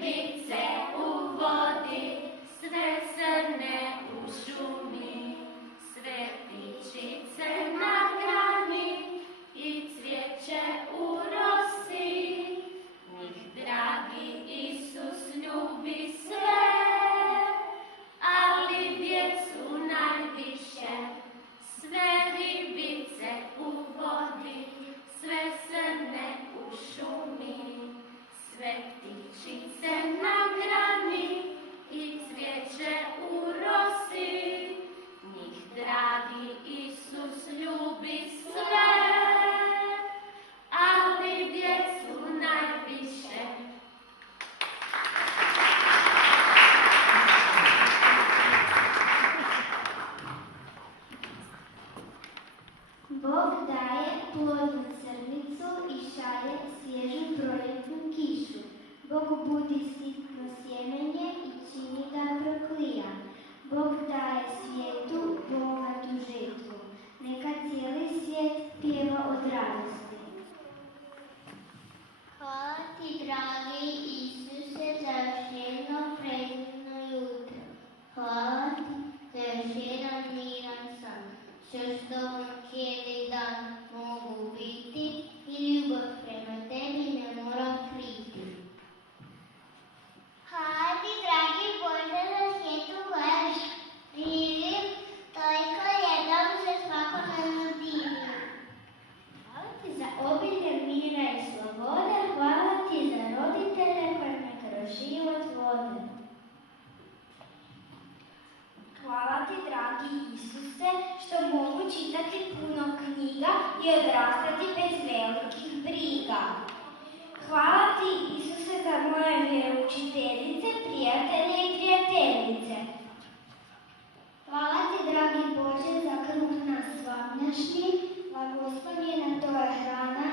ribice u vodi, sve srne u šumi, sve ptičice na grani i cvijeće u rosi. Njih, dragi Isus, ljubi sve, ali djecu najviše. Sve ribice u vodi, sve srne u šumi, sve ptičice na grani i cvijeće u rosi. Njih, dragi Isus, ljubi sve, ali djecu najviše. Bog daje plodnu crnicu i šalje svježu proljetnu kišu. Bog budi sitno sjemenje i čini ga proklija. Bog daje svijetu bogatu žetvu. Neka cijeli svijet pjeva od radosti. Hvala ti, dragi Isuse, za još jedno predivno jutro. Hvala ti za još jedan miran san. Što s tobom cijeli dan mogu biti i ljubav prema tebi ne mora kriti. Hvala ti, dragi Bože, za svijetu koja živim, toliko jednom se svakodnevno divim. Hvala ti za obilje mira i slobode, hvala ti za roditelje koji me kroz život vode. Hvala ti, dragi Isuse, što mogu čitati puno knjiga i odrastati bez velikih briga. Hvala ti, Isuse, za moje vjeroučiteljice, prijatelje i prijateljice. Hvala ti, dragi Bože, za kruh nas svakodnevni, blagoslovljena to je hrana